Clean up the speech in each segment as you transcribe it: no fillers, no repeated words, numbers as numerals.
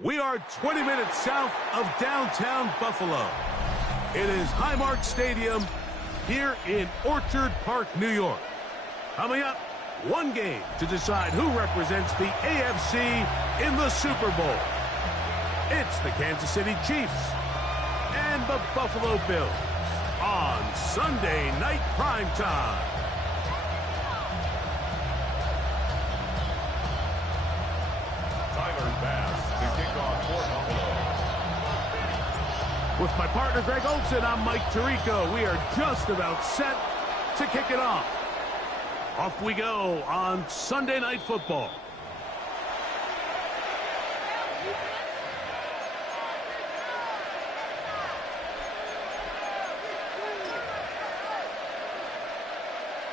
We are 20 minutes south of downtown Buffalo. It is Highmark Stadium here in Orchard Park, New York. Coming up, one game to decide who represents the AFC in the Super Bowl. It's the Kansas City Chiefs and the Buffalo Bills on Sunday Night Primetime. Tyler Bass to kick off for Buffalo. With my partner Greg Olsen, I'm Mike Tirico. We are just about set to kick it off. Off we go on Sunday Night Football.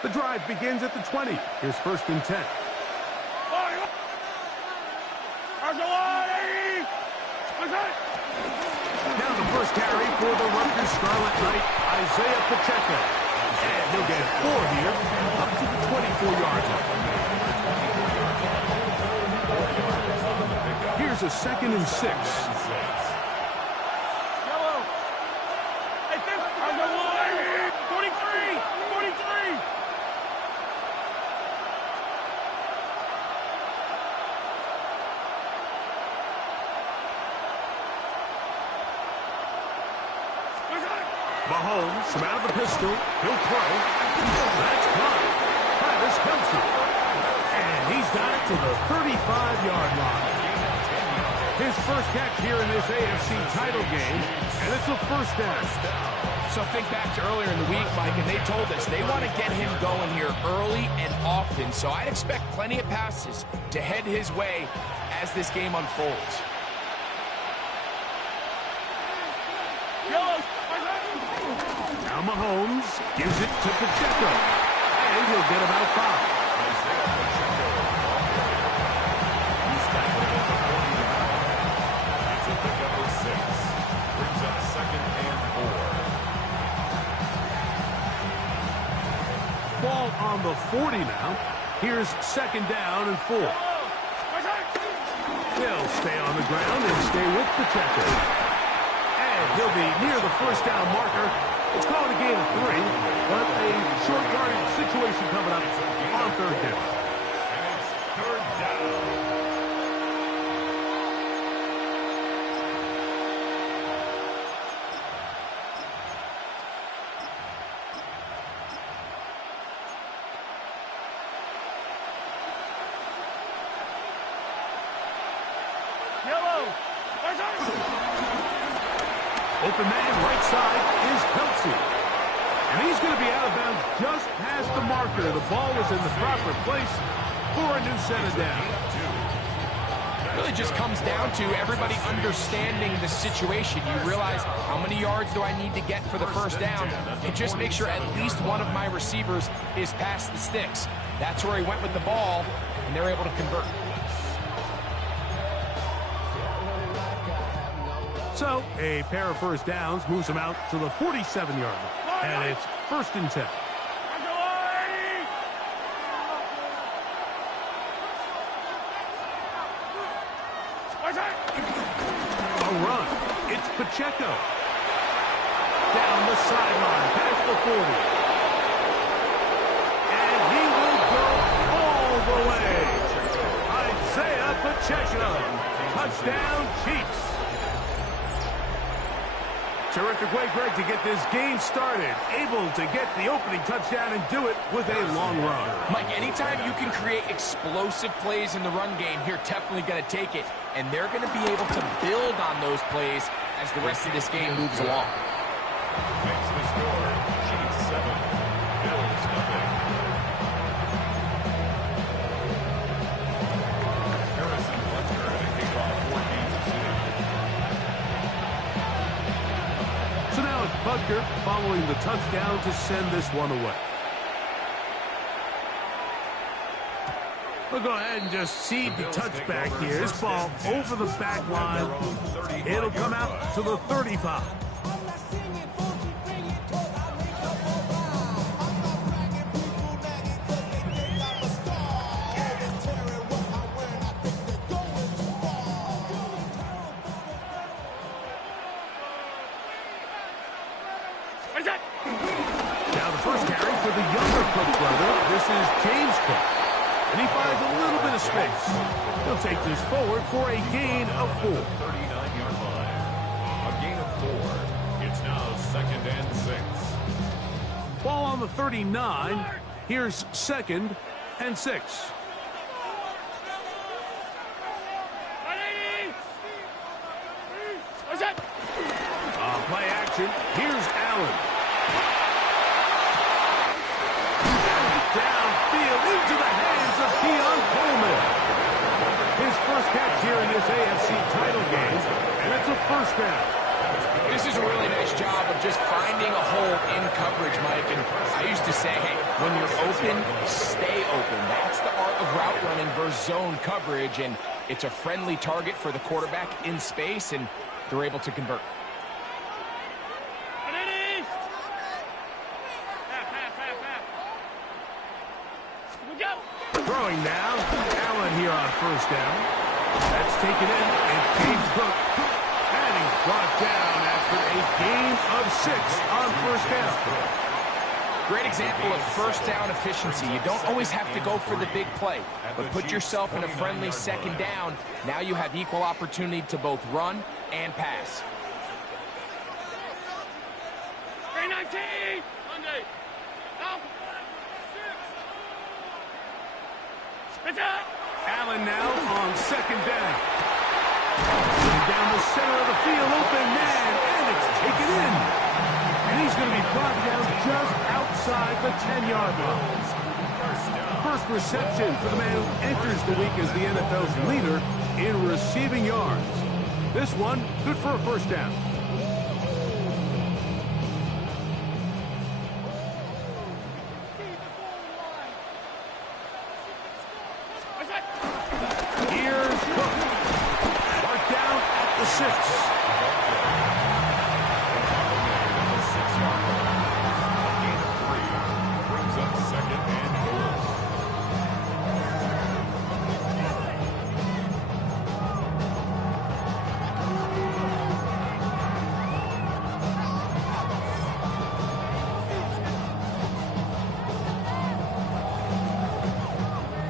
The drive begins at the 20. Here's 1st and 10. Now the first carry for the Rutgers Scarlet Knight, Isaiah Pacheco. And he'll get 4 here, up to the 24-yard line. Here's a 2nd and 6. Mahomes from out of the pistol. He'll throw. That's caught. Travis Kelce. And he's got it to the 35-yard line. His first catch here in this AFC title game, and it's a 1st down. So think back to earlier in the week, Mike, and they told us they want to get him going here early and often. So I'd expect plenty of passes to head his way as this game unfolds. Now Mahomes gives it to Pacheco, and he'll get about 5. Isaiah Pacheco. He's tackled at the 49. It's a pickup of 6. Brings up 2nd and 4. Ball on the 40 now. Here's 2nd down and 4. They'll stay on the ground and stay with Pacheco. And he'll be near the 1st down marker. It's called a gain of 3, but a short yardage situation coming up on 3rd down. And it's 3rd down. Open man right side is Kelce. And he's going to be out of bounds just past the marker. The ball was in the proper place for a new set of downs. It really just comes down to everybody understanding the situation. You realize how many yards do I need to get for the 1st down, and just make sure at least one of my receivers is past the sticks. That's where he went with the ball, and they're able to convert. So, a pair of 1st downs moves him out to the 47-yard line. And it's 1st and 10. A run. It's Pacheco. Down the sideline, past the 40. And he will go all the way. Isaiah Pacheco. Touchdown, Chiefs. Terrific way, Greg, to get this game started. Able to get the opening touchdown and do it with a long run. Mike, anytime you can create explosive plays in the run game, you're definitely going to take it. And they're going to be able to build on those plays as the rest of this game moves along. Makes the score. Chiefs 7. Bills nothing. Harrison Butker to kick off for Kansas City. So now it's Butker following the touchdown to send this one away. We'll go ahead and just seed the touchback here. This ball over the back line. It'll come out to the 35. Now the first carry for the younger Cook brother. This is James Cook. And he finds a little bit of space. He'll take this forward for a gain of 4. 39-yard line. A gain of 4. It's now 2nd and 6. Ball on the 39. Here's 2nd and 6. Play action. Here's Allen. Downfield into the hands of Keon Coleman. His first catch here in this AFC title game, and it's a first down. This is a really nice job of just finding a hole in coverage, Mike. And I used to say, hey, when you're open, stay open. That's the art of route running versus zone coverage, and it's a friendly target for the quarterback in space, and they're able to convert. Throwing now, Allen here on first down. That's taken in, and James Cook. And he's brought down after a gain of 6 on first down. Great example of first down efficiency. You don't always have to go for the big play, but put yourself in a friendly second down. Now you have equal opportunity to both run and pass. 319! Monday! Allen now on second down. Down the center of the field, open man, and it's taken in. And he's going to be brought down just outside the 10-yard line. First reception for the man who enters the week as the NFL's leader in receiving yards. This one, good for a first down. Here's Cook. Marked down at the 6. Gain of 3 brings up 2nd and goal.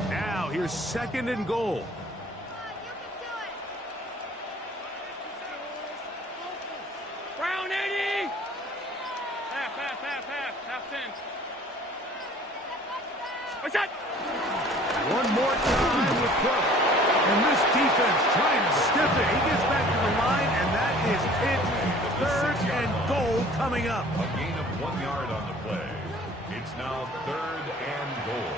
Now here's 2nd and goal. Brown 80! Half 10. What's that? One more time with Cook. And this defense trying to stiff it. He gets back to the line, and that is it. 3rd and goal coming up. A gain of 1 yard on the play. It's now 3rd and goal.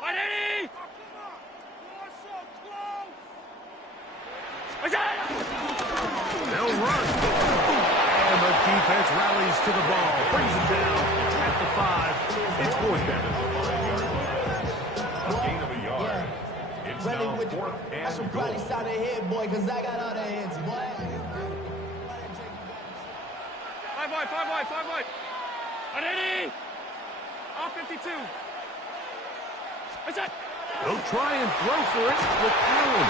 180! What's that? They'll run. And the defense rallies to the ball. Brings it down at the 5. It's 4th down. A gain of a yard. It's now 4th I should and probably goal. start ahead, boy, because I got all the hands, boy. 5 wide. 180! Off 52. What's that? They'll try and throw for it with Allen.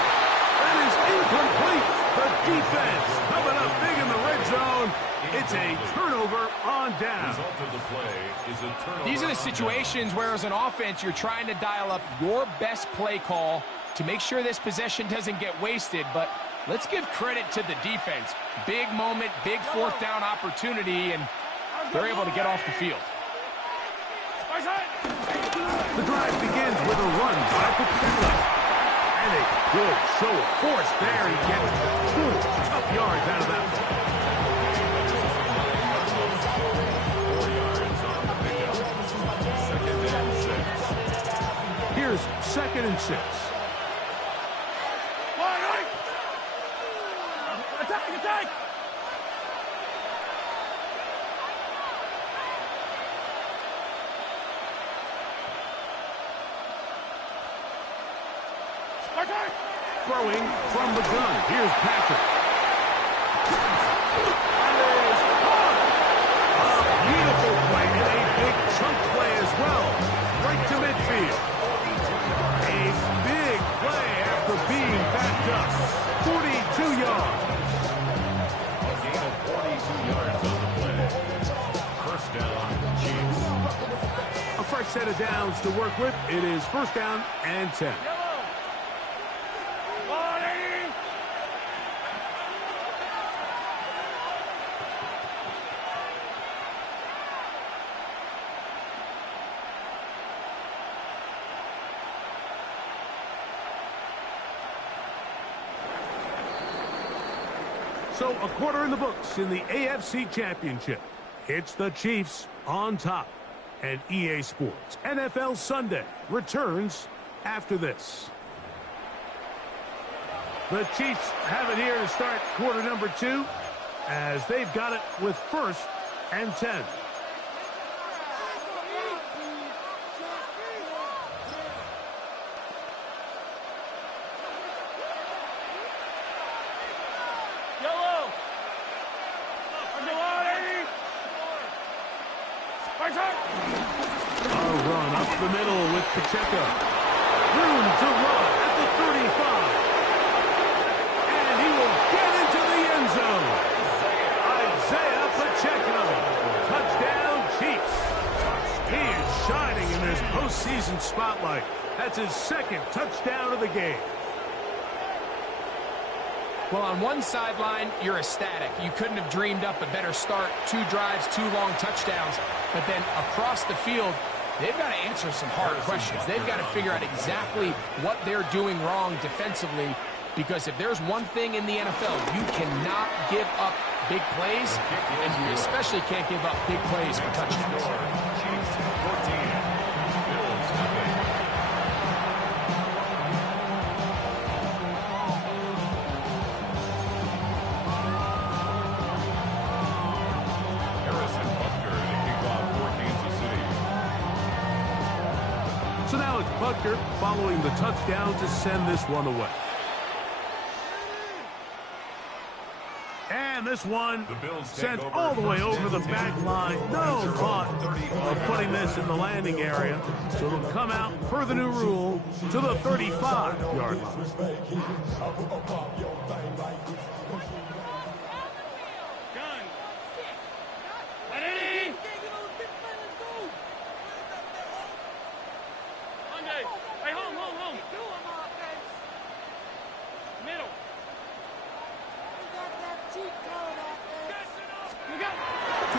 That is incomplete. The defense coming up big in the red zone. It's a turnover on down. Result of the play is a turnover. These are the on down. situations where, as an offense, you're trying to dial up your best play call to make sure this possession doesn't get wasted. But let's give credit to the defense. Big moment, big 4th down opportunity, and they're able to get off the field. The drive begins with a run by Patella. And a good show of force there. He gets 4 tough yards out of that one. 4 yards on the pickup. 2nd and 6. Here's 2nd and 6. Attack! Throwing from the gun. Here's Patrick. That is caught. A beautiful play and a big chunk play as well. Right to midfield. A big play after being backed up. 42 yards. A gain of 1 set of downs to work with. It is first down and 10. So a quarter in the books in the AFC Championship. It's the Chiefs on top. And EA Sports NFL Sunday returns after this. The Chiefs have it here to start quarter number 2 as they've got it with first and 10. A run up the middle with Pacheco. Room to run at the 35. And he will get into the end zone. Isaiah Pacheco. Touchdown, Chiefs. He is shining in this postseason spotlight. That's his second touchdown of the game. Well, on one sideline, you're ecstatic. You couldn't have dreamed up a better start. 2 drives, 2 long touchdowns. But then across the field, they've got to answer some hard questions. They've got to figure out exactly what they're doing wrong defensively, because if there's one thing in the NFL, you cannot give up big plays, and you especially can't give up big plays for touchdowns. So now it's Butker following the touchdown to send this one away. And this one sent all the way over the back line. No thought of putting this in the landing area. So it'll come out per the new rule to the 35-yard line.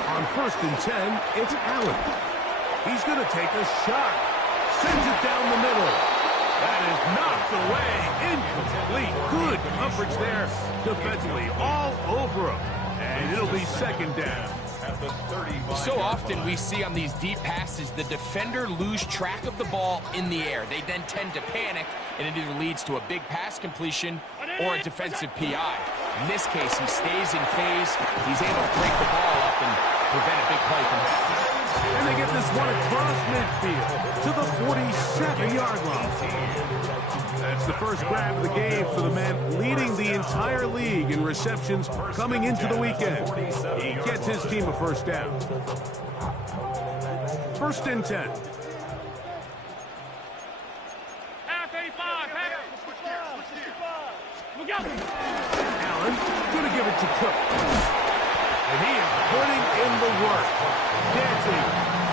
On first and 10, it's Allen. He's going to take a shot. Sends it down the middle. That is knocked away. Incomplete. Good coverage there defensively. All over him. And it'll be second down. So often we see on these deep passes, the defender lose track of the ball in the air. They then tend to panic, and it either leads to a big pass completion or a defensive PI. In this case, he stays in phase. He's able to break the ball up and prevent a big play from happening. And they get this one across midfield to the 47-yard line. That's the first grab of the game for the man leading the entire league in receptions coming into the weekend. He gets his team a first down. First and 10. Allen going to give it to Cook. And he is putting in the work. Dancing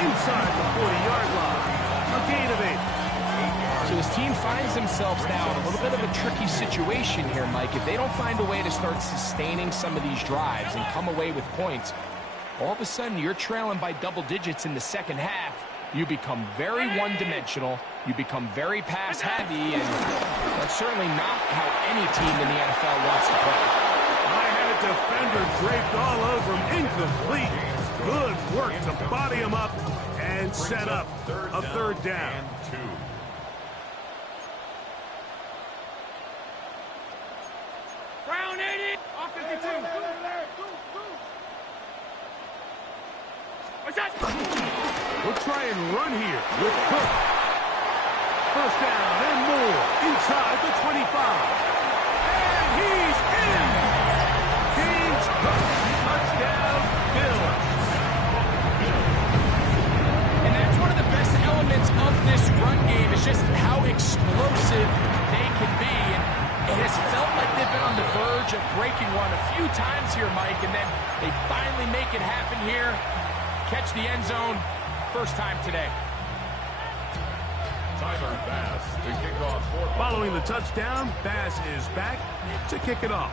inside the 40-yard line. A gain of 8. So his team finds themselves now in a little bit of a tricky situation here, Mike. If they don't find a way to start sustaining some of these drives and come away with points, all of a sudden you're trailing by double digits in the second half. You become very one-dimensional. You become very pass-heavy, and that's certainly not how any team in the NFL wants to play. I had a defender draped all over him. Incomplete. Good work to body him up and set up a third down. Brown 80, off 52. What's that? We'll try and run here with Cook. First down and more inside the 25. And he's in. James Cook. Touchdown, Bills. And that's one of the best elements of this run game is just how explosive they can be. And it has felt like they've been on the verge of breaking one a few times here, Mike, and then they finally make it happen here. Catch the end zone. First time today. Tyler Bass to kick off for Buffalo. Following the touchdown, Bass is back to kick it off.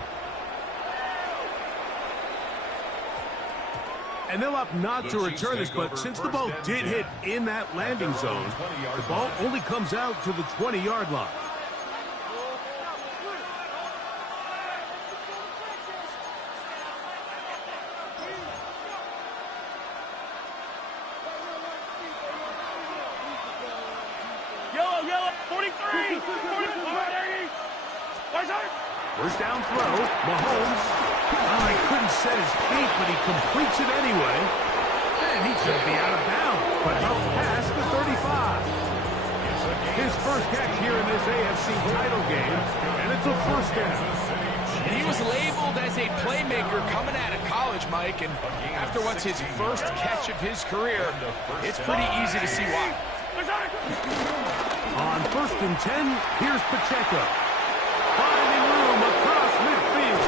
And they'll opt not to return this, but since the ball did hit in that landing zone, the ball only comes out to the 20-yard line. Yellow, 43! 40! First down throw, Mahomes. Oh, he couldn't set his feet, but he completes it anyway. And he's going to be out of bounds, but he'll pass the 35. His first catch here in this AFC title game, and it's a first down. And he was labeled as a playmaker coming out of college, Mike, and after what's his first catch of his career, it's pretty easy to see why. On first and 10, here's Pacheco. Finding room across midfield.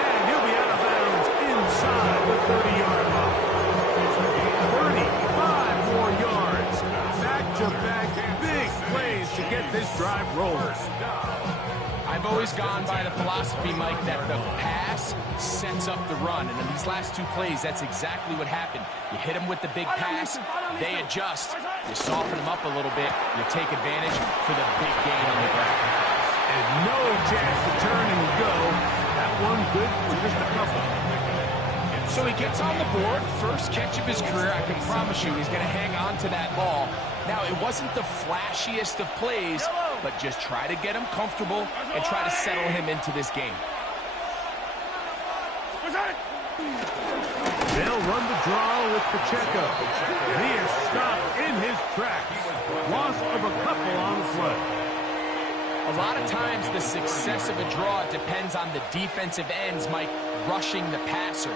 And he'll be out of bounds inside the 30-yard line. 35 more yards. Back-to-back big plays to get this drive rolling. I've always gone by the philosophy, Mike, that the pass sets up the run. And in these last two plays, that's exactly what happened. You hit them with the big pass, they adjust. You soften them up a little bit, you take advantage for the big gain on the ground. And no chance to turn and go. That one good for just a couple. So he gets on the board, first catch of his career. I can promise you he's going to hang on to that ball. Now, it wasn't the flashiest of plays, but just try to get him comfortable and try to settle him into this game. They'll run the draw with Pacheco. He is stopped in his tracks. Loss of a couple on the play. A lot of times the success of a draw depends on the defensive ends, Mike, rushing the passer.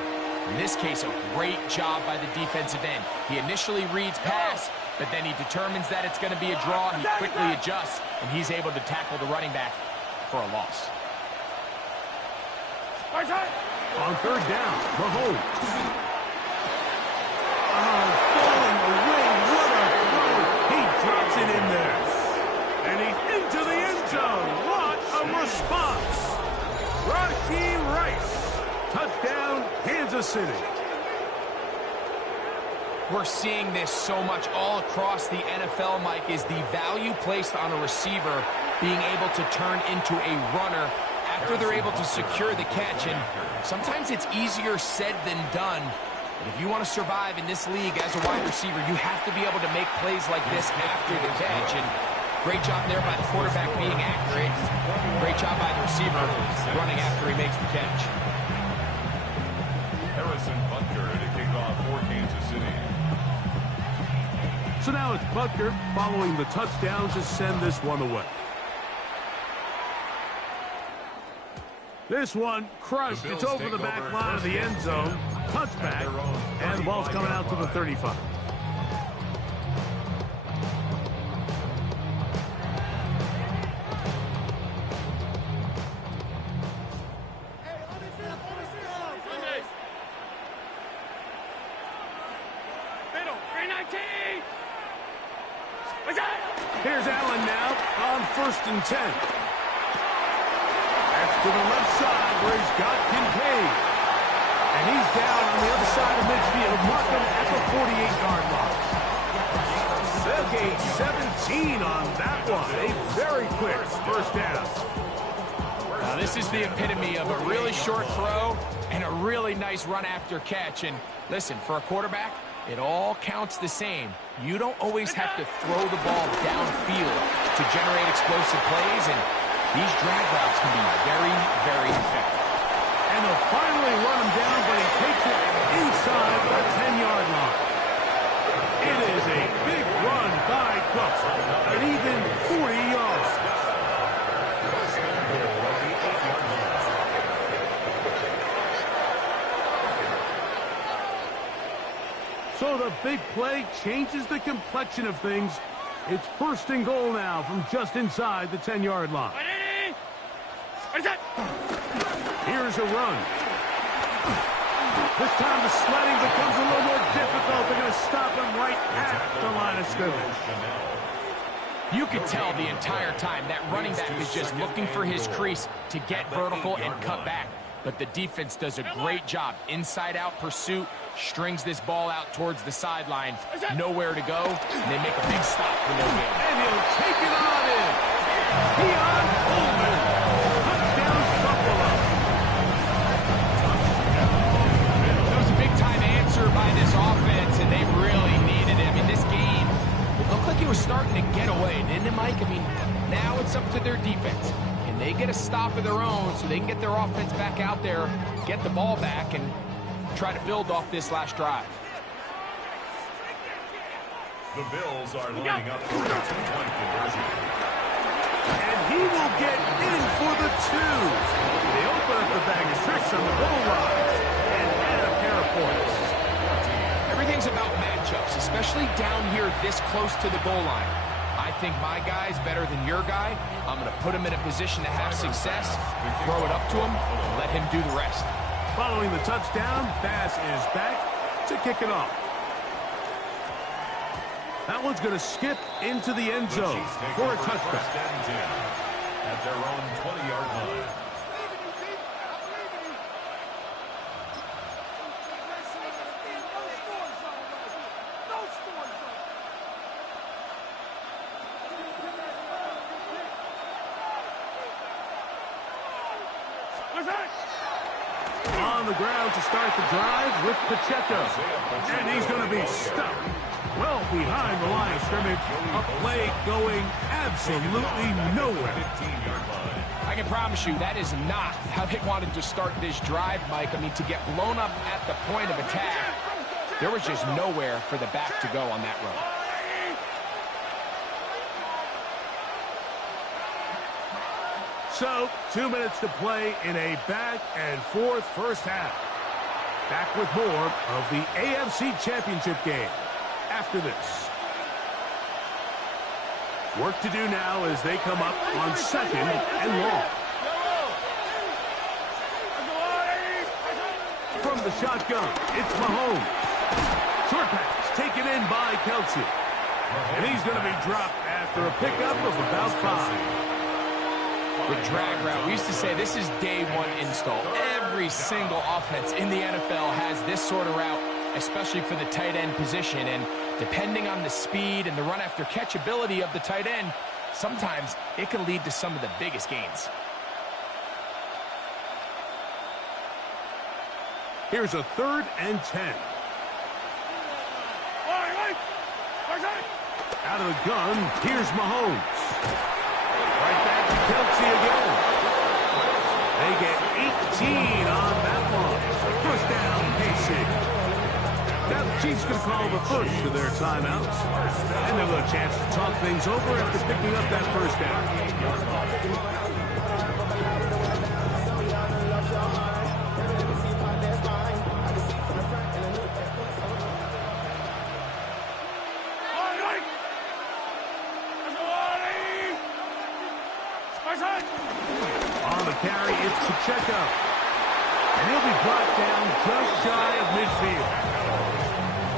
In this case, a great job by the defensive end. He initially reads pass, but then he determines that it's going to be a draw. He quickly adjusts, and he's able to tackle the running back for a loss. On third down, Mahomes. Oh, falling away. What a throw. He drops it in there. And he's into the end zone. What a response. Rashee Rice. Touchdown, Kansas City. We're seeing this so much all across the NFL, Mike, is the value placed on a receiver being able to turn into a runner after they're able to secure the catch. And sometimes it's easier said than done. But if you want to survive in this league as a wide receiver, you have to be able to make plays like this after the catch. And great job there by the quarterback being accurate. Great job by the receiver running after he makes the catch. Harrison Butker to kick off for Kansas City. So now it's Butker following the touchdown to send this one away. This one crushed. It's over the back line of the end zone. Touchback. And the ball's coming out to the 35. Here's Allen now on first and 10. That's to the left side where he's got Kincaid. And he's down on the other side of midfield, marking at the 48-yard line. They'll gain 17 on that one. A very quick first down. Now, this is the epitome of a really short throw and a really nice run after catch. And listen, for a quarterback, it all counts the same. You don't always have to throw the ball downfield to generate explosive plays, and these drag routes can be very, very effective. And they'll finally run him down, but he takes it inside the 10-yard line. It is a big run by Cook, an even 40 yards. So the big play changes the complexion of things. It's first and goal now from just inside the 10-yard line. Here's a run. This time the sledding becomes a little more difficult. They're going to stop him right at the line of scrimmage. You could tell the entire time that running back is just looking for his crease to get vertical and cut back. But the defense does a great job. Inside-out pursuit, strings this ball out towards the sideline. Nowhere to go, and they make a big stop for no gain. And he'll take it on in. Keon Coleman. Touchdown, Buffalo. That was a big-time answer by this offense, and they really needed it. I mean, this game, it looked like it was starting to get away, didn't it, Mike? I mean, now it's up to their defense. Can they get a stop of their own so they can get their offense back out there, get the ball back, and try to build off this last drive? The Bills are lining up for a two-point conversion. And he will get in for the two. They open up the bag of tricks on the goal line and add a pair of points. Everything's about matchups, especially down here this close to the goal line. I think my guy's better than your guy. I'm going to put him in a position to have success, throw it up to him, and let him do the rest. Following the touchdown, Bass is back to kick it off. That one's going to skip into the end zone for a touchback. At their own 20-yard line. On the ground to start the drive with Pacheco. And he's going to be stuck well behind the line of scrimmage. A play going absolutely nowhere. I can promise you that is not how they wanted to start this drive, Mike. I mean, to get blown up at the point of attack, there was just nowhere for the back to go on that run. So, 2 minutes to play in a back-and-forth first half. Back with more of the AFC Championship game after this. Work to do now as they come up on 2nd and long. From the shotgun, it's Mahomes. Short pass taken in by Kelsey. And he's going to be dropped after a pickup of about 5. The drag route. We used to say this is day one install. Every single offense in the NFL has this sort of route, especially for the tight end position. And depending on the speed and the run after catch ability of the tight end, sometimes it can lead to some of the biggest gains. Here's a 3rd and 10. Out of the gun, here's Mahomes. Right back to Kelsey again. They get 18 on that one. First down, KC. Now the Chiefs can call the first of their timeouts. And they'll have a chance to talk things over after picking up that first down. On the carry, it's Pacheco. And he'll be brought down just shy of midfield.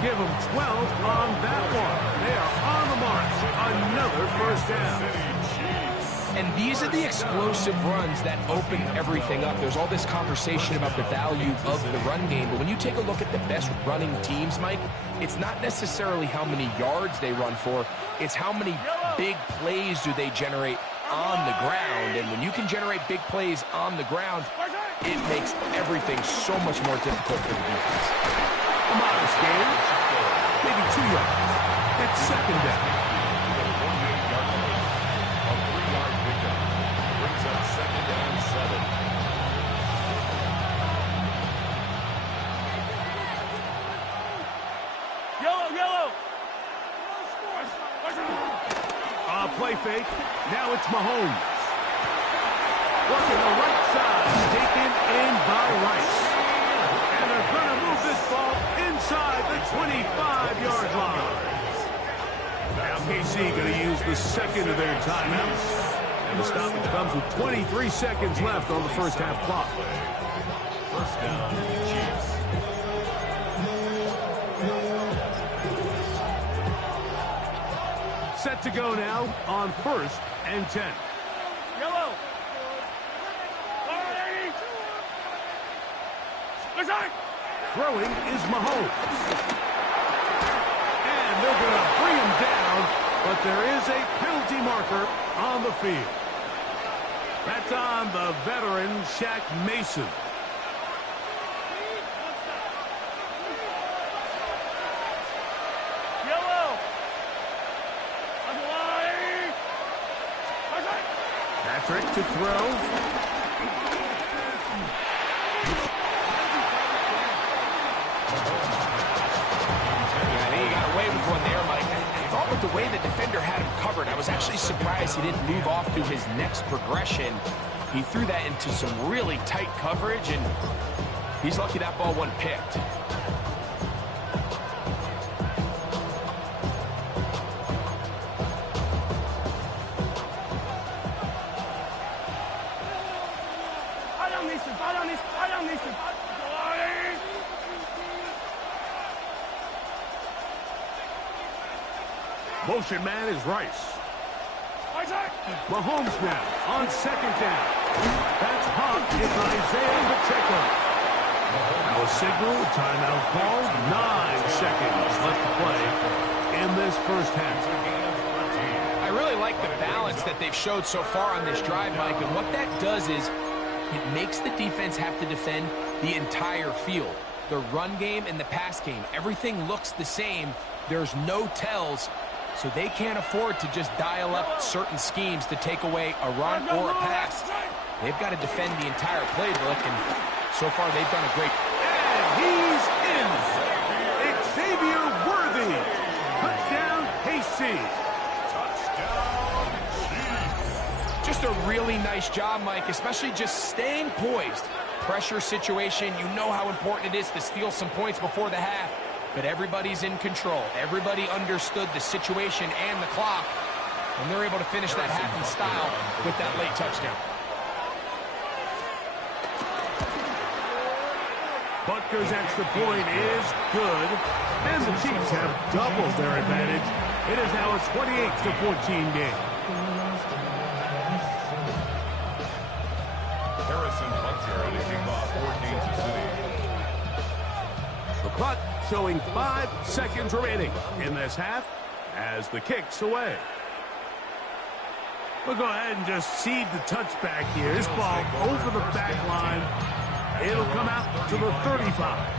Give him 12 on that one. They are on the march. Another first down. And these are the explosive runs that open everything up. There's all this conversation about the value of the run game, but when you take a look at the best running teams, Mike, it's not necessarily how many yards they run for, it's how many big plays do they generate on the ground. And when you can generate big plays on the ground, it makes everything so much more difficult for the defense. A modest gain, maybe 2 yards. It's 2nd down. A 3-yard pickup brings up 2nd and 7. Yellow. Play fake. Now it's Mahomes. Working the right side. Taken in by Rice. And they're going to move this ball inside the 25-yard line. Now KC going to use the second of their timeouts. And the stoppage comes with 23 seconds left on the first half clock. First down, Chiefs. Set to go now on 1st and 10. Yellow. Throwing is Mahomes. And they're going to bring him down, but there is a penalty marker on the field. That's on the veteran, Shaq Mason. Yellow. Patrick to throw. With the way the defender had him covered, I was actually surprised he didn't move off to his next progression. He threw that into some really tight coverage, and he's lucky that ball wasn't picked. Motion man is Rice. Mahomes now on 2nd down. That's Hunt. It's Isaiah Pacheco. Now a signal, timeout called. 9 seconds left to play in this first half. I really like the balance that they've showed so far on this drive, Mike, and what that does is it makes the defense have to defend the entire field. The run game and the pass game, everything looks the same. There's no tells. So they can't afford to just dial up certain schemes to take away a run or a pass. They've got to defend the entire playbook, and so far they've done a great... And he's in! Xavier Worthy! Touchdown, KC! Just a really nice job, Mike, especially just staying poised. Pressure situation, you know how important it is to steal some points before the half. But everybody's in control. Everybody understood the situation and the clock, and they're able to finish that half in style with that late touchdown. Butker's extra point is good, and the Chiefs have doubled their advantage. It is now a 28-14 game. Harrison Butker to kick off 14 to City. The clock showing 5 seconds remaining in this half as the kick's away. We'll go ahead and just seed the touchback here. This ball over the back line. It'll come out to the 35.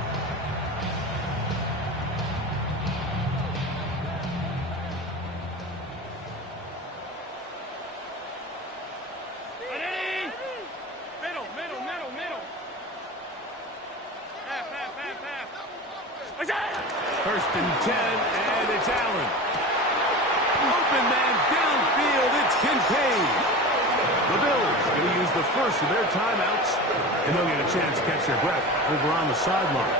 First and 10, and it's Allen. Open man downfield, it's Kincaid. The Bills going to use the first of their timeouts, and they'll get a chance to catch their breath over on the sideline.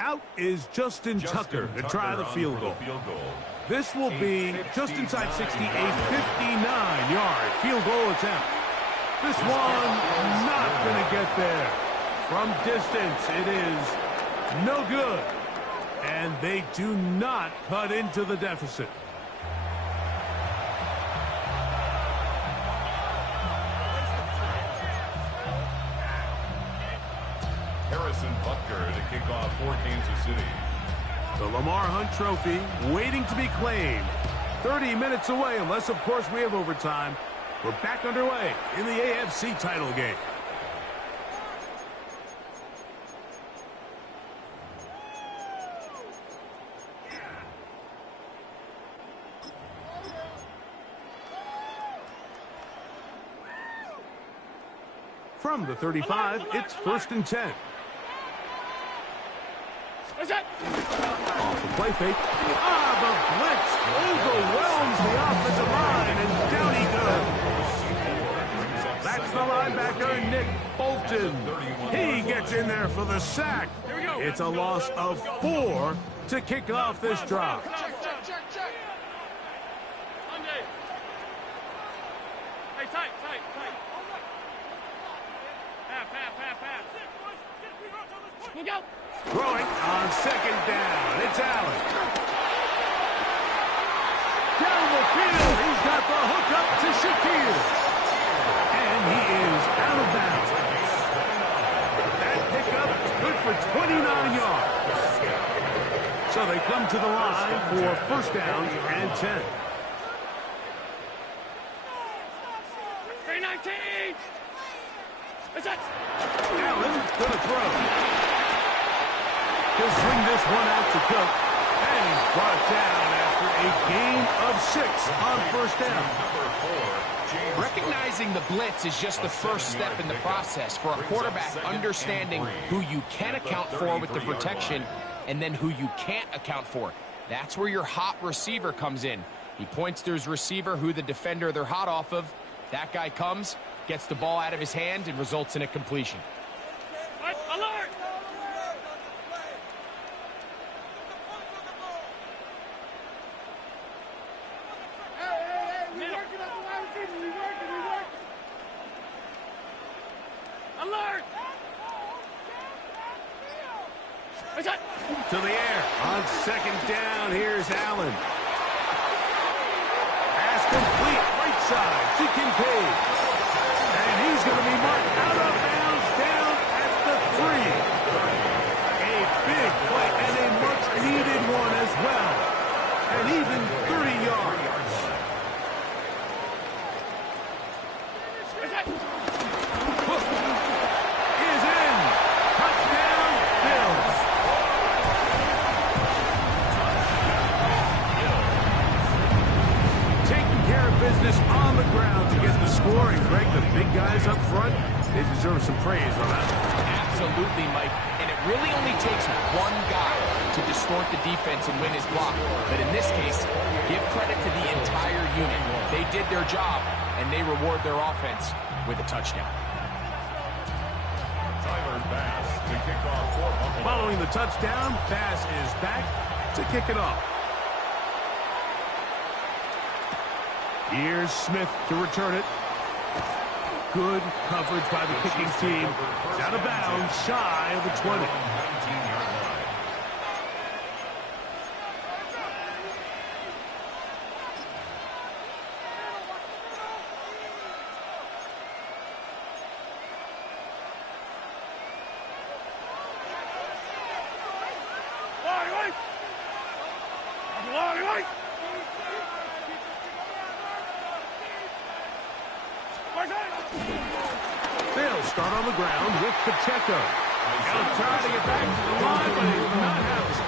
Out is Justin Tucker to try the field goal. This will be just inside 60, a 59-yard field goal attempt. This one not going to get there. From distance, it is no good. And they do not cut into the deficit. Harrison Butker to kick off 14 to City. The Lamar Hunt Trophy waiting to be claimed. 30 minutes away, unless, of course, we have overtime. We're back underway in the AFC title game. From the 35, it's first and 10. Off the play fake. The blitz overwhelms the offensive line, and down he goes. That's the linebacker, Nick Bolton. He gets in there for the sack. Here we go. It's a loss of 4 to kick off this drive. Hey, tight. Pass. Look out. Throwing on second down. It's Allen. Down the field. He's got the hook up to Shaquille. And he is out of bounds. That pickup is good for 29 yards. So they come to the line for first down and 10. 319. It's it. Allen to the throw. He'll swing this one out to Cook. And he's brought down after a gain of 6 on first down. Recognizing the blitz is just the first step in the process for a quarterback understanding who you can account for with the protection and then who you can't account for. That's where your hot receiver comes in. He points to his receiver who the defender they're hot off of. That guy comes, gets the ball out of his hand, and results in a completion. Alert! Alert! To the air. On second down, here's Allen. Pass complete, right side to Kincaid. And he's going to be marked out of bounds down at the 3. A big play and a much-needed one as well. And even 30 yards. Hook is in. Touchdown, Bills. Taking care of business on the ground to get the score. And Greg, the big guys up front, they deserve some praise on that. Absolutely, Mike. And it really only takes one guy to distort the defense and win his block. But in this case, give credit to the entire unit. They did their job, and they reward their offense with a touchdown. Tyler Bass to kick off for Buffalo. Following the touchdown, Bass is back to kick it off. Here's Smith to return it. Good coverage by the kicking team. It's out of bounds, shy of the 20. 19-yard line. They'll start on the ground with Pacheco. He'll try to get back to the line, but he's not having it.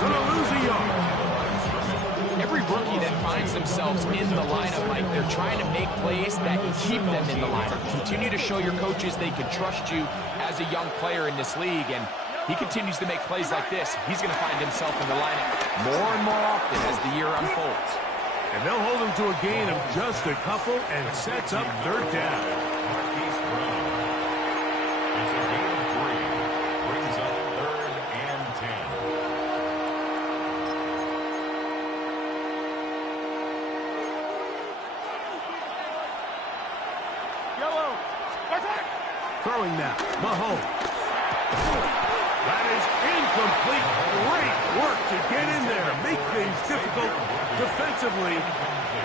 Going to lose a yard. Every rookie that finds themselves in the lineup, Mike, they're trying to make plays that keep them in the lineup. Continue to show your coaches they can trust you as a young player in this league, and he continues to make plays like this. He's going to find himself in the lineup more and more often as the year unfolds. And they'll hold him to a gain of just a couple and sets up third down. Marquise Brown. It's a gain of 3. Brings up 3rd and 10. Yellow. Throwing now, Mahomes. That is incomplete. Great work to get in there. Make things difficult defensively.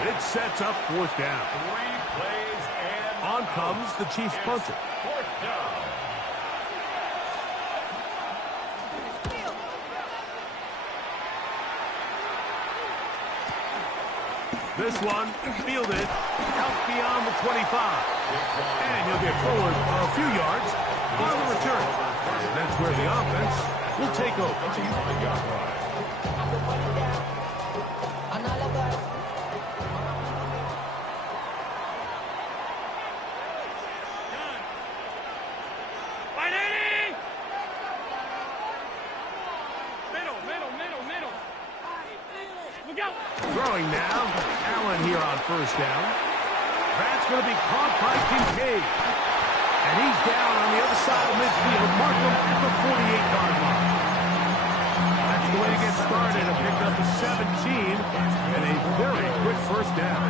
It sets up fourth down. 3 plays and On comes the Chiefs punter. 4th down. This one fielded out beyond the 25. And he'll get forward a few yards on the return. And that's where the offense will take over. Throwing now, Allen here on first down. That's going to be caught by Kincaid. And he's down on the other side of midfield. Mark him at the 48-yard line. the way to get started. A pickup of 17 and a very quick first down.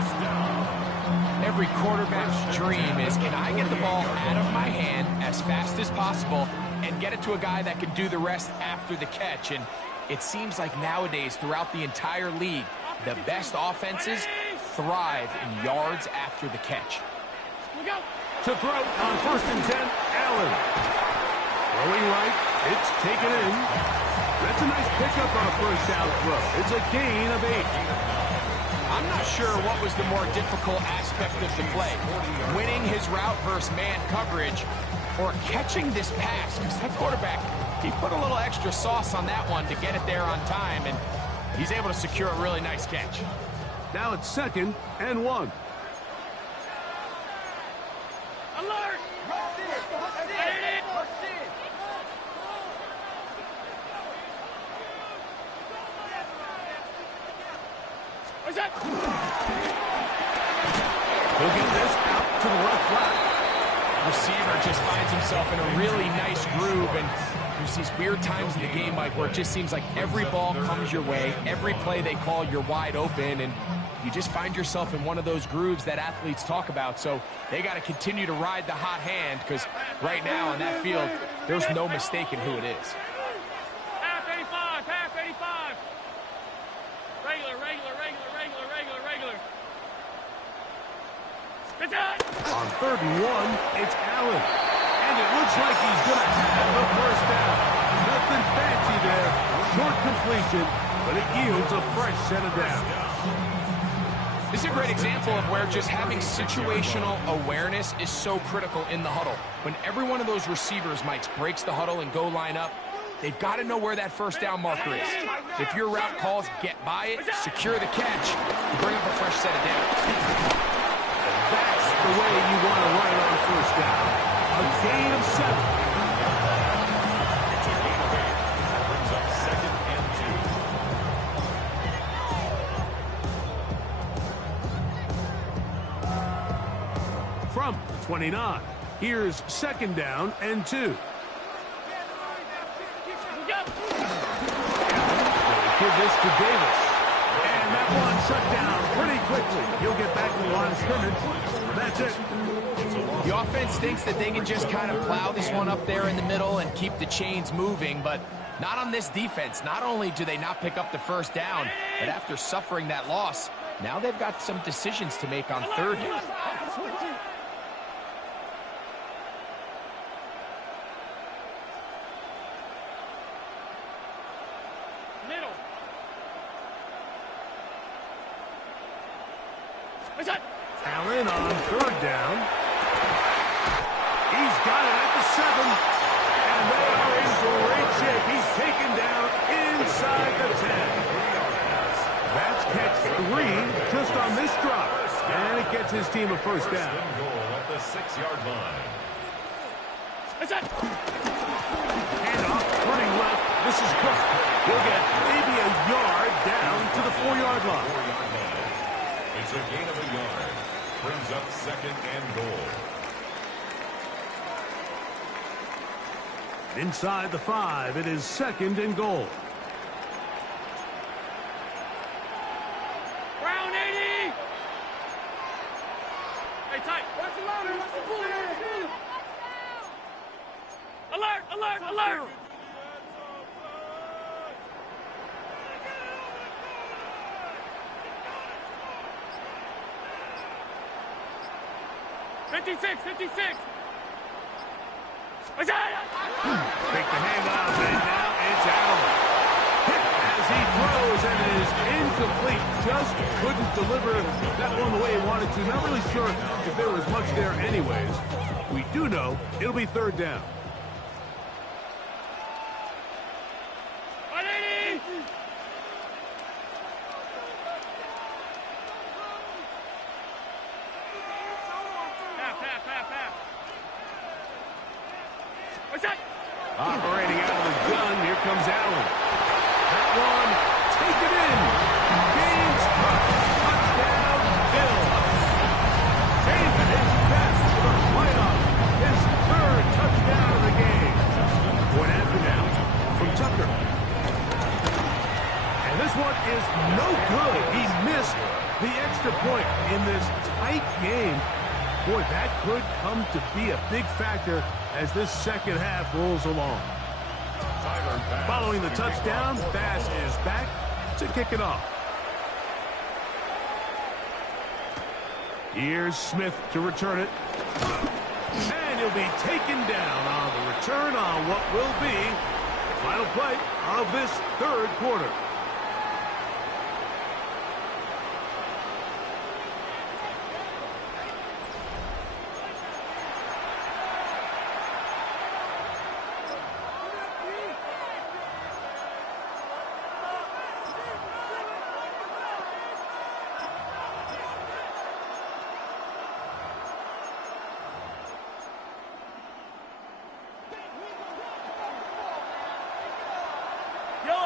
Every quarterback's dream is, can I get the ball out of my hand as fast as possible and get it to a guy that can do the rest after the catch? And it seems like nowadays, throughout the entire league, the best offenses thrive in yards after the catch. To throw on 1st and 10, Allen. Throwing right, it's taken in. That's a nice pickup on a first down throw. It's a gain of 8. I'm not sure what was the more difficult aspect of the play, winning his route versus man coverage or catching this pass, because that quarterback, he put a little extra sauce on that one to get it there on time, and he's able to secure a really nice catch. Now it's 2nd and 1. Alert! What's that? He'll get this out to the left flat. Receiver just finds himself in a really nice groove, and there's these weird times in the game, Mike, where it just seems like every ball comes your way, every play they call, you're wide open, and you just find yourself in one of those grooves that athletes talk about. So they got to continue to ride the hot hand, because right now in that field, there's no mistaking who it is. Half 85, half 85. Regular. It's out. On 3rd and 1, it's Allen. And it looks like he's going to have the first down. Nothing fancy there. Short completion, but it yields a fresh set of downs. This is a great example of where just having situational awareness is so critical in the huddle. When every one of those receivers, Mike, breaks the huddle and go line up, they've got to know where that first down marker is. If your route calls, get by it, secure the catch, and bring up a fresh set of downs. That's the way you want to run it on first down. A gain of 7. It's a gain of 8. That brings up 2nd and 2. From the 29, here's 2nd down and 2. Give this to Davis. And that one shut down pretty quickly. He'll get back to the line of scrimmage. That's it. The offense thinks that they can just kind of plow this one up there in the middle and keep the chains moving, but not on this defense. Not only do they not pick up the first down, but after suffering that loss, now they've got some decisions to make on 3rd down. Middle. What's that? Allen on 3rd down. He's got it at the 7. And they are in great shape. He's taken down inside the 10. That's catch 3 just on this drop. And it gets his team a first down. Goal at the 6-yard line. What's that? Handoff, turning left. This is Cook. He'll get maybe a yard down to the 4-yard line. 4-yard line. It's a gain of a yard. Brings up 2nd and goal. Inside the 5, it is 2nd and goal. Brown 80. Hey, tight. Alert. 56. What's that? Take the handoff, and now it's Allen. As he throws, and it is incomplete. Just couldn't deliver that one the way he wanted to. Not really sure if there was much there anyways. We do know it'll be 3rd down. 180. Half. What's that? Operating out of the gun, here comes Allen. That one, take it in. Gains touchdown, Bill. David is best for right off. His 3rd touchdown of the game. Point after now from Tucker. in this tight game. Boy, that could come to be a big factor as this second half rolls along. Following the touchdown, Bass is back to kick it off. Here's Smith to return it. And he'll be taken down on the return on what will be the final play of this third quarter.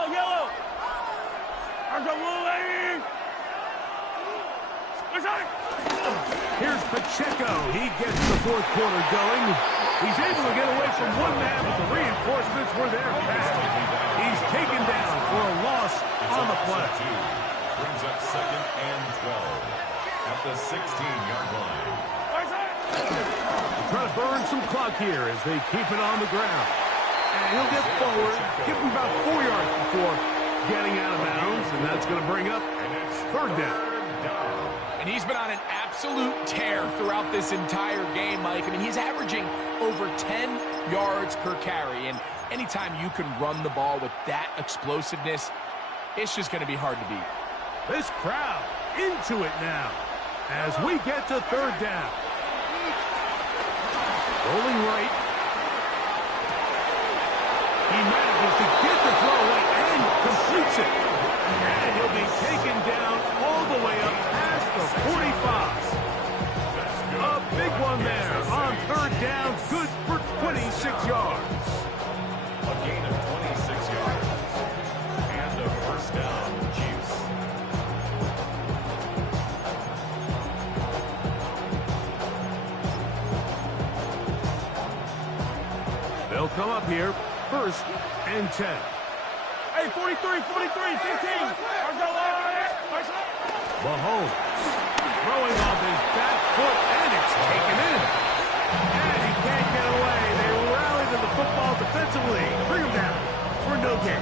Yellow. Here's Pacheco. He gets the fourth quarter going. He's able to get away from one man, but the reinforcements were there fast. He's taken down for a loss on the play. Brings up 2nd and 12 at the 16-yard line. Trying to burn some clock here as they keep it on the ground. And he'll get forward, give him about 4 yards before getting out of bounds, and that's going to bring up third down. And he's been on an absolute tear throughout this entire game, Mike. I mean, he's averaging over 10 yards per carry. And anytime you can run the ball with that explosiveness, it's just going to be hard to beat. This crowd into it now as we get to third down. Rolling right. He manages to get the throw away and completes it. And he'll be taken down all the way up past the 45. A big one there on third down. Good for 26 yards. A gain of 26 yards. And a first down, Chiefs. They'll come up here. 1st and 10. Hey, 43, 15. Mahomes throwing off his back foot, and it's taken in. And he can't get away. They rally to the football defensively. Bring him down for no gain.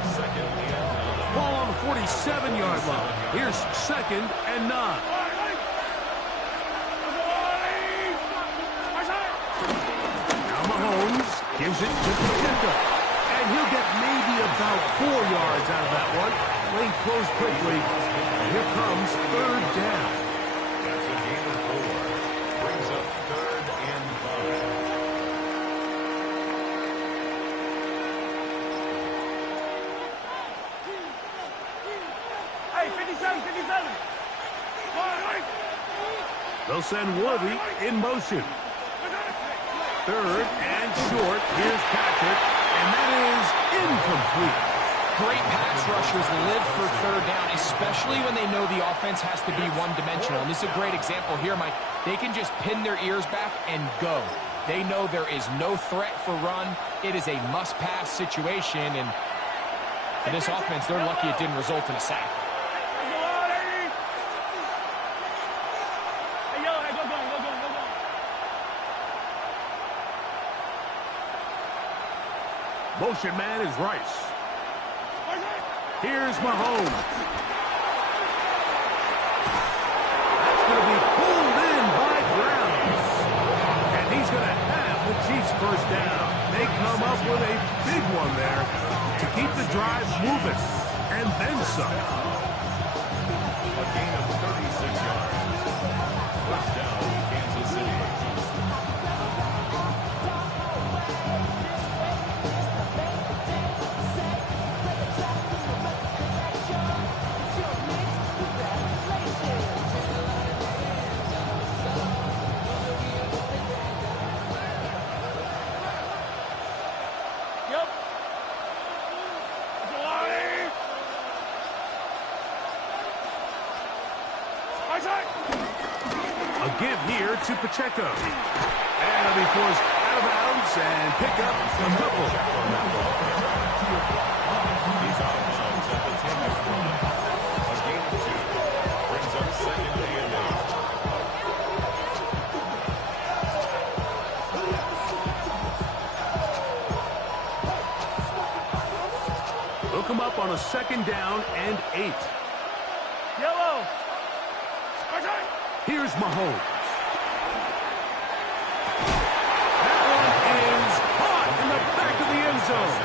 Ball on the 47-yard line. Here's 2nd and 9. Now Mahomes gives it to Pacheco. And he'll get maybe about 4 yards out of that one. Lane closed quickly. And here comes third down. That's a gain of 4. Brings up 3rd and 5. Hey, 57. They'll send Worthy in motion. 3rd and short. Here's Patrick. And that is incomplete. Great pass rushers live for third down, especially when they know the offense has to be one-dimensional. And this is a great example here, Mike. They can just pin their ears back and go. They know there is no threat for run. It is a must-pass situation. And for this offense, they're lucky it didn't result in a sack. Motion man is Rice. Here's Mahomes. That's going to be pulled in by Brown. And he's going to have the Chiefs first down. They come up with a big one there to keep the drive moving. And then some. A gain of 36 yards. First down, Kansas City. A give here to Pacheco. And he'll be forced out of bounds and pick up a couple. He's out of bounds at the 10-yard line. A gain of 2. Brings up 2nd and 8. A up on a 2nd down and 8. Yellow. Here's Mahomes. That one is caught in the back of the end zone.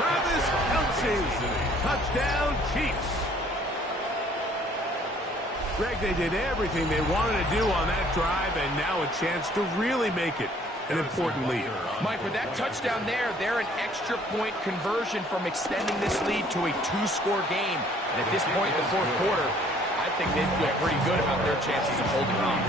Travis Kelce. Touchdown, Chiefs. Greg, they did everything they wanted to do on that drive, and now a chance to really make it an important lead. Mike, with that touchdown there, they're an extra point conversion from extending this lead to a 2-score game. And at this point in the 4th quarter, I think they feel pretty good about their chances of holding on.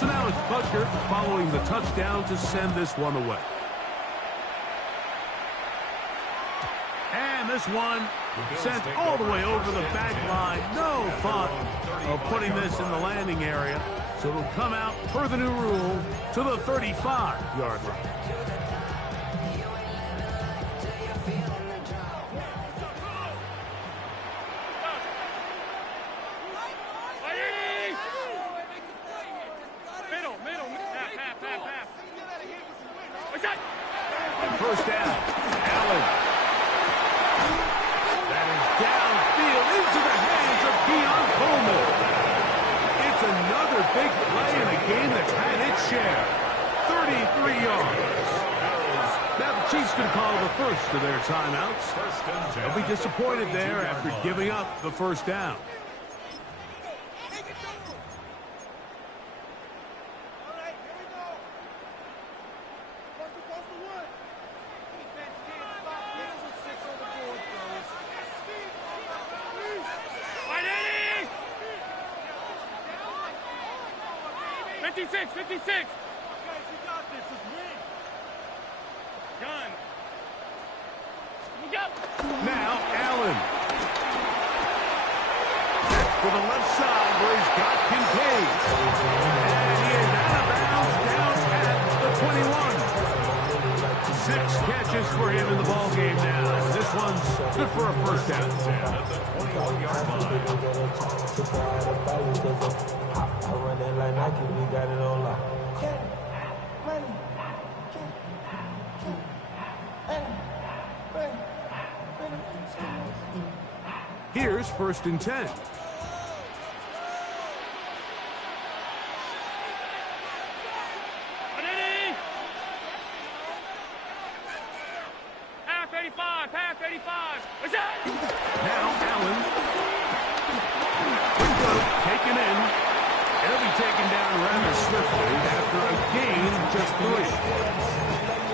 So now it's Butker following the touchdown to send this one away. And this one sent all the way over the back line. No thought of putting this in the landing area. So it'll come out, per the new rule, to the 35-yard line. First down, Allen. That is downfield into the hands of Keon Coleman. It's another big play in a game that's had its share. 33 yards. Now the Chiefs can call the first of their timeouts. They'll be disappointed there after giving up the first down. Now Allen. For the left side where he's got Kincaid. And he is out of bounds down at the 21. 6 catches for him in the ball game now. This one's good for a first down. At the 21-yard line. I run that like Nike, we got it all out. Here's 1st and 10. Pass 85. Now Allen. Wingo taken in. It'll be taken down rather swiftly after a gain of just 3.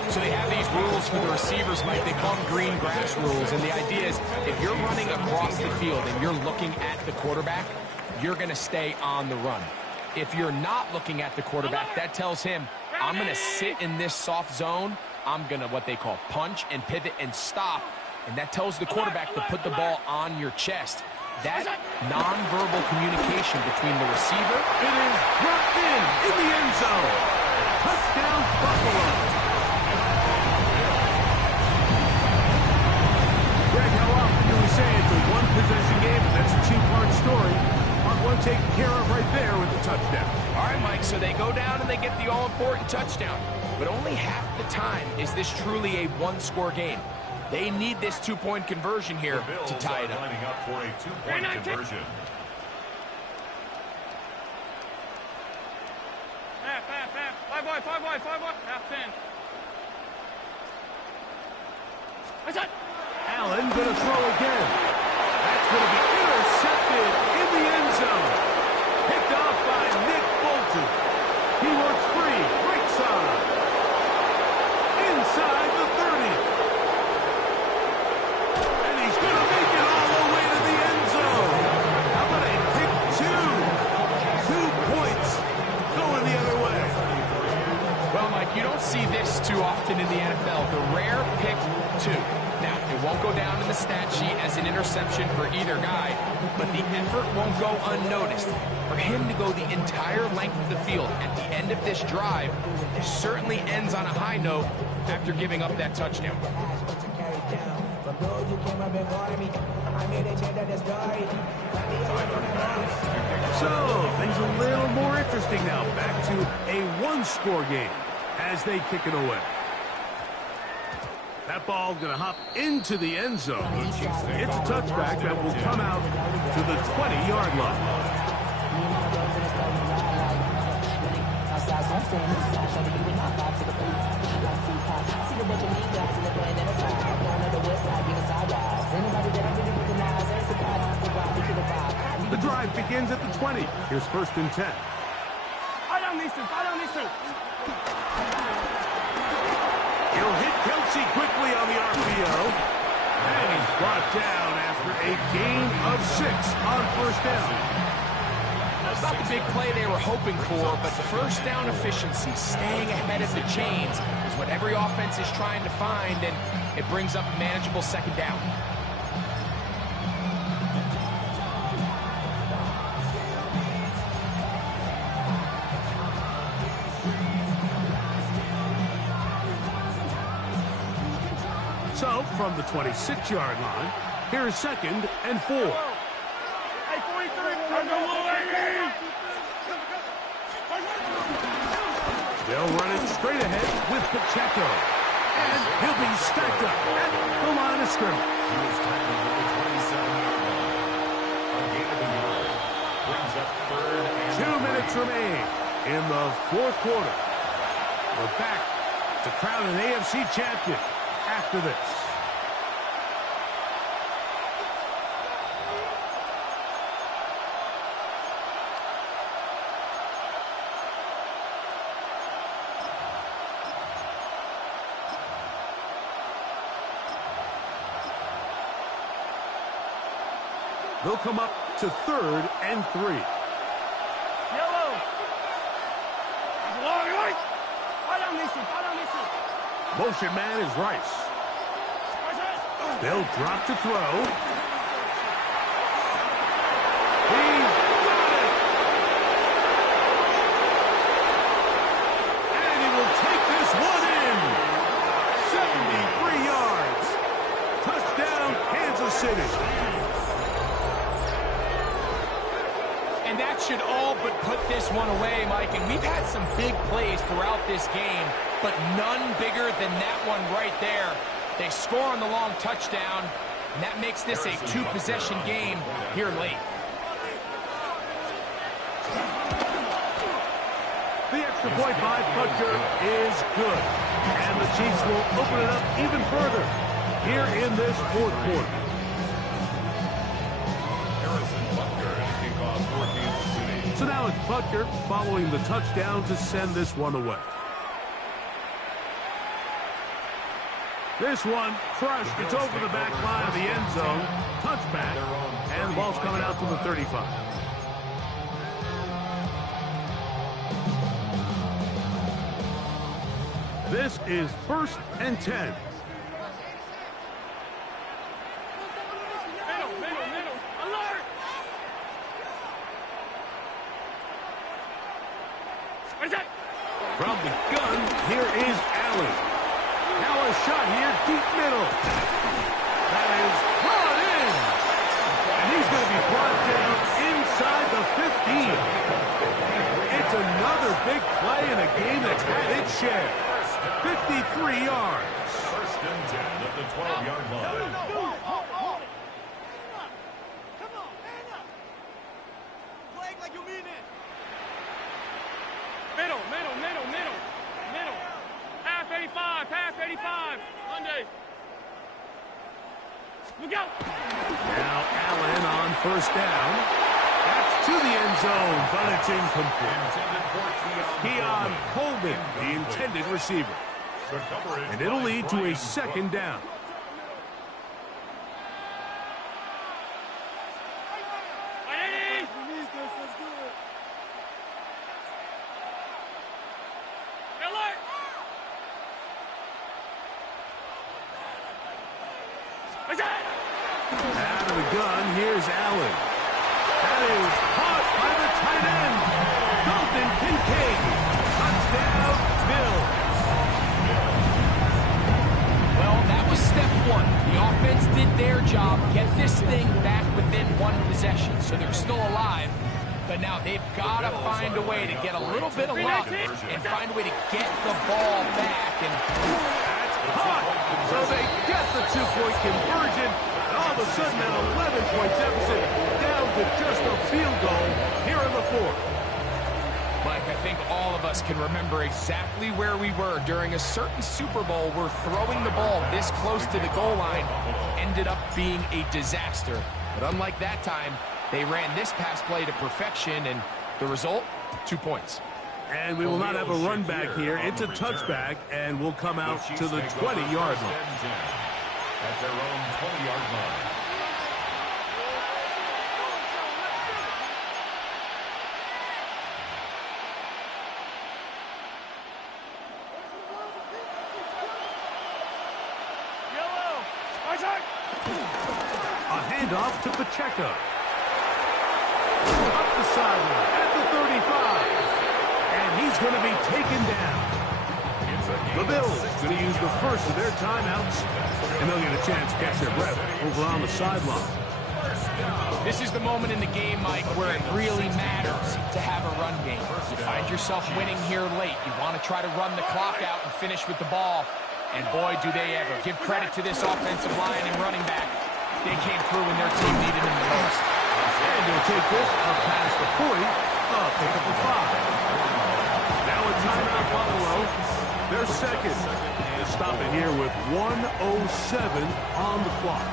So they have these rules for the receivers, Mike. They call them green grass rules. And the idea is if you're running across the field and you're looking at the quarterback, you're going to stay on the run. If you're not looking at the quarterback, that tells him, I'm going to sit in this soft zone. I'm going to what they call punch and pivot and stop. And that tells the quarterback to put the ball on your chest. That nonverbal communication between the receiver. It is dropped in the end zone. Touchdown, Buffalo. Greg, how often do we say it's a one-possession game? That's a 2-part story. Part 1 taken care of right there with the touchdown. All right, Mike, so they go down and they get the all-important touchdown. But only half the time is this truly a 1-score game. They need this 2-point conversion here to tie it up. Lining up for a 2-point conversion. Half. 5 wide. Half 10. Allen going to throw again. That's going to be intercepted in the end zone. Picked off by Nick Bolton. He works free, right side. Inside the 30. And he's going to make it all the way to the end zone. How about a pick 2? 2 points going the other way. Well, Mike, you don't see this too often in the NFL. The rare pick 2. Now, it won't go down in the stat sheet as an interception for either guy, but the effort won't go unnoticed. For him to go the entire length of the field at the end of this drive certainly ends on a high note after giving up that touchdown. Those who came up before me, I made a change of the story. So, things a little more interesting now. Back to a one-score game as they kick it away. That ball going to hop into the end zone. It's a touchback that will come out to the 20-yard line. The drive begins at the 20. Here's 1st and 10. Fight on these two. Fight on these two. He'll hit Kelsey quickly on the RPO. And he's brought down after a gain of 6 on 1st down. It's not the big play they were hoping for, but the 1st down efficiency, staying ahead of the chains, is what every offense is trying to find, and it brings up a manageable 2nd down. So, from the 26-yard line, here is 2nd and 4. Hey, 43. They'll run it straight ahead with Pacheco. And he'll be stacked up at the line of scrimmage. He was tackled at the 27-yard line. A gain of a yard. Brings up 3rd and 2 minutes remain in the 4th quarter. We're back to crown an AFC champion after this. They'll come up to 3rd and 3. Yellow. Long right. Fight on these two. Fight on these two. Motion man is Rice. They'll drop to throw. He's got it! And he will take this one in. 73 yards. Touchdown, Kansas City. And that should all but put this one away, Mike. And we've had some big plays throughout this game, but none bigger than that one right there. They score on the long touchdown, and that makes this a 2-possession game here late. The extra point by Butker is good. And the Chiefs will open it up even further here in this 4th quarter. Harrison Butker and a kickoff for Kansas City. So now it's Butker following the touchdown to send this one away. This one crushed. It's over the back line of the end zone. Touchback. And the ball's coming out to the 35. This is 1st and 10. Middle. Alert. Where's that? From the gun, here is Allen. Now a shot here, deep middle. That is brought in. And he's going to be brought down inside the 15. It's another big play in a game that's had its share. 53 yards. 1st and 10 at the 12-yard line. Come on, hand up. Play like you mean it. Middle. Half 85, half 85. Monday. Look out. Now Allen on 1st down. That's to the end zone, but it's incomplete. Intended for Keon Coleman, the intended receiver. And it'll lead to a 2nd down. Out of the gun, here's Allen. That is caught by the tight end, Dalton Kincaid. Touchdown, Bills. Well, that was step 1. The offense did their job, get this thing back within one possession so they're still alive. But now they've got to find a way to get a little bit of luck and find a way to get the ball back. And that's caught. So they get the two-point conversion. And all of a sudden, an 11-point deficit down to just a field goal here in the fourth. Mike, I think all of us can remember exactly where we were during a certain Super Bowl where throwing the ball this close to the goal line ended up being a disaster. But unlike that time, they ran this pass play to perfection, and the result, 2 points. And we will not have a run back here. It's a touchback, and we'll come out to the 20-yard line. At their own 20-yard line. A handoff to Pacheco. Up the sideline at the 35. And he's going to be taken down. The Bills going to use the first of their timeouts. And they'll get a chance to catch their breath over on the sideline. This is the moment in the game, Mike, where it really matters to have a run game. You find yourself winning here late. You want to try to run the clock out and finish with the ball. And boy, do they ever. Give credit to this offensive line and running back. They came through when their team needed them the most. And they'll take this up past the 40. Pick up a 5. Now a timeout, Buffalo. They're second. To stop it here with 1:07 on the clock.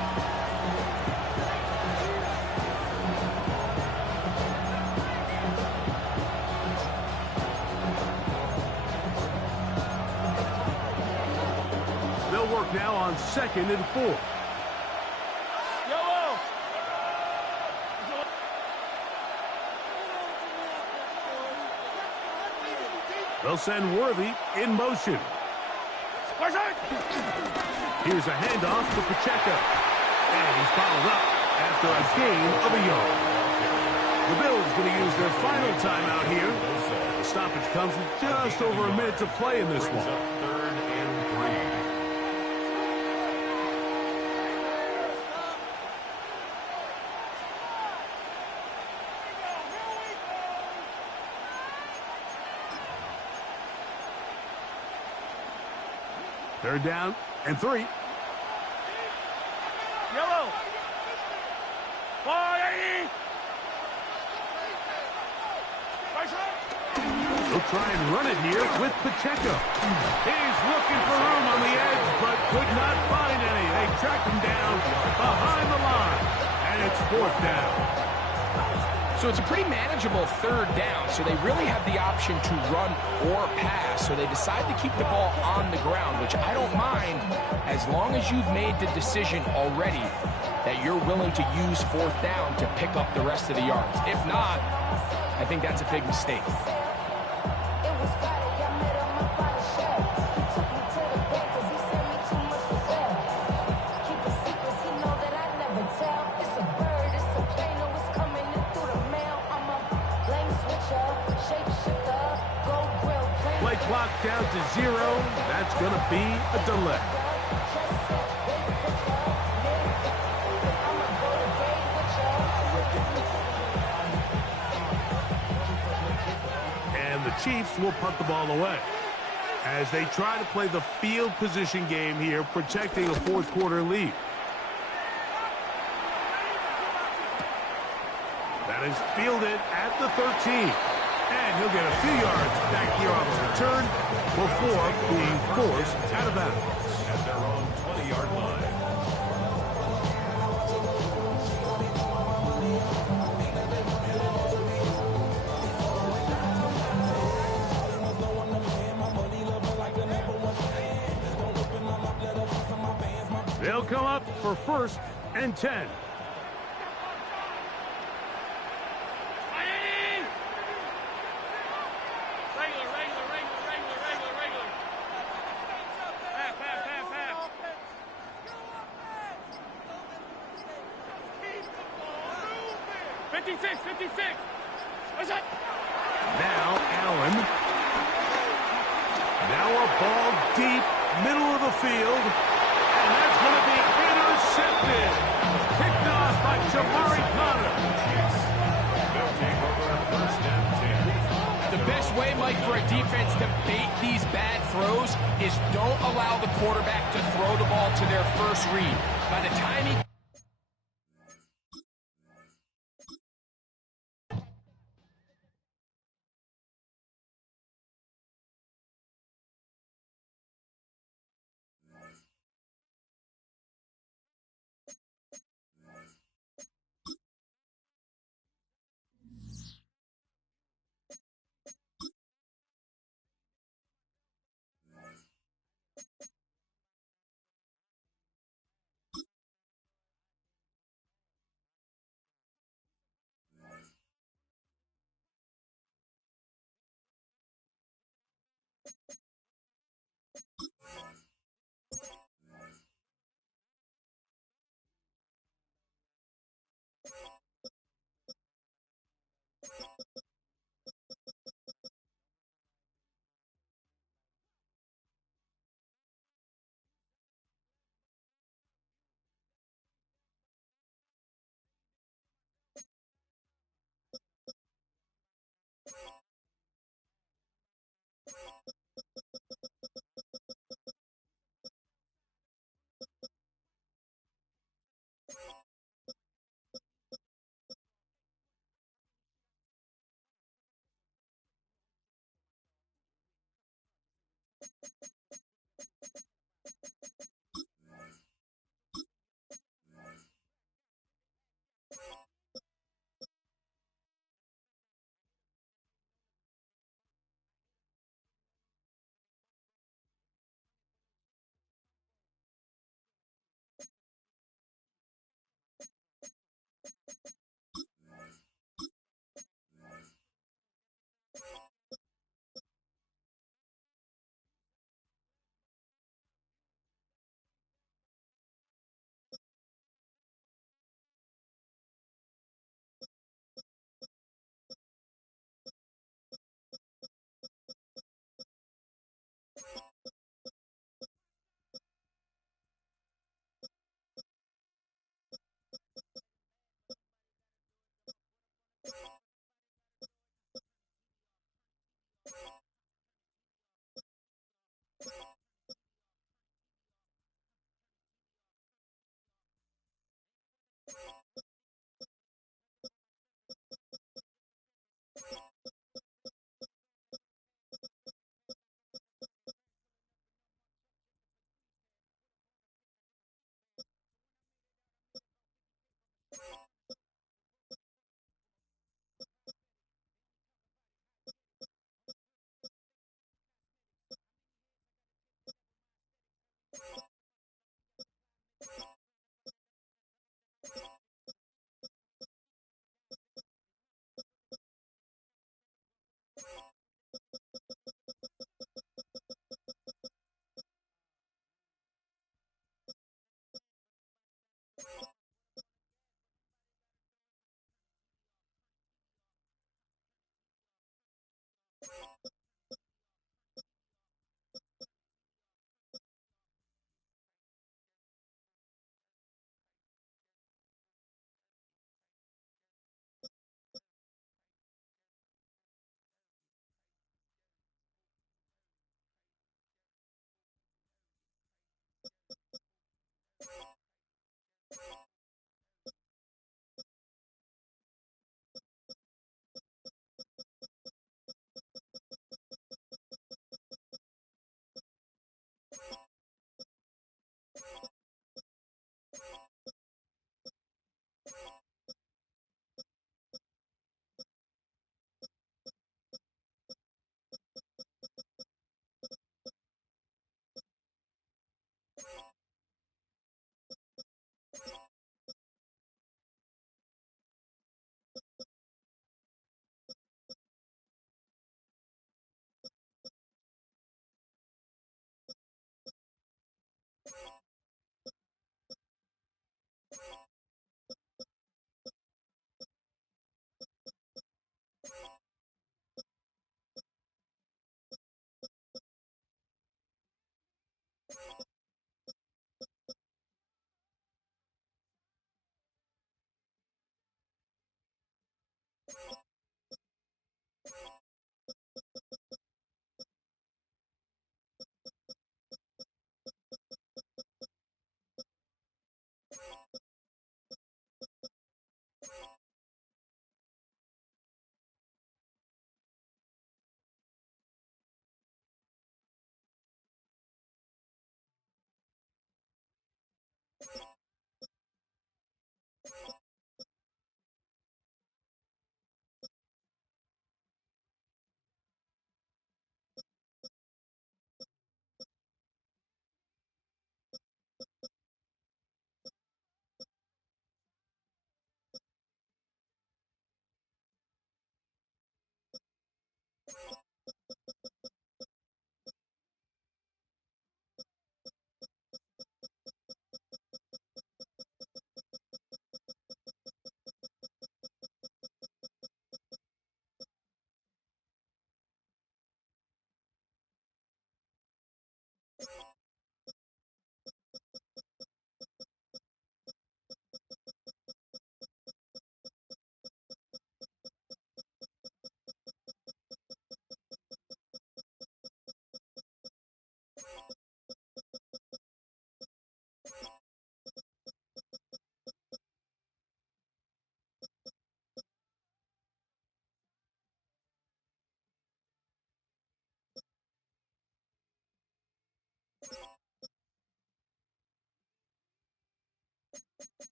They'll work now on 2nd and 4. They'll send Worthy in motion. Here's a handoff to Pacheco. And he's followed up after a gain of a yard. The Bills going to use their final timeout here. The stoppage comes with just over a minute to play in this one. 3rd and 3. Third down and 3. Yellow. 480. They'll try and run it here with Pacheco. He's looking for room on the edge, but could not find any. They tracked him down behind the line, and it's 4th down. So it's a pretty manageable 3rd down, so they really have the option to run or pass. So they decide to keep the ball on the ground, which I don't mind as long as you've made the decision already that you're willing to use 4th down to pick up the rest of the yards. If not, I think that's a big mistake. Play clock down to 0. That's going to be a delay. And the Chiefs will punt the ball away as they try to play the field position game here, protecting a 4th quarter lead. That is fielded at the 13. And he'll get a few yards back here on the return before being forced out of bounds. At their own 20-yard line. They'll come up for 1st and 10. Now Allen. Now a ball deep, middle of the field. And that's going to be intercepted. Picked off by Jamari Connor. They'll take over first and 10. The best way, Mike, for a defense to bait these bad throws is don't allow the quarterback to throw the ball to their first read. By the time he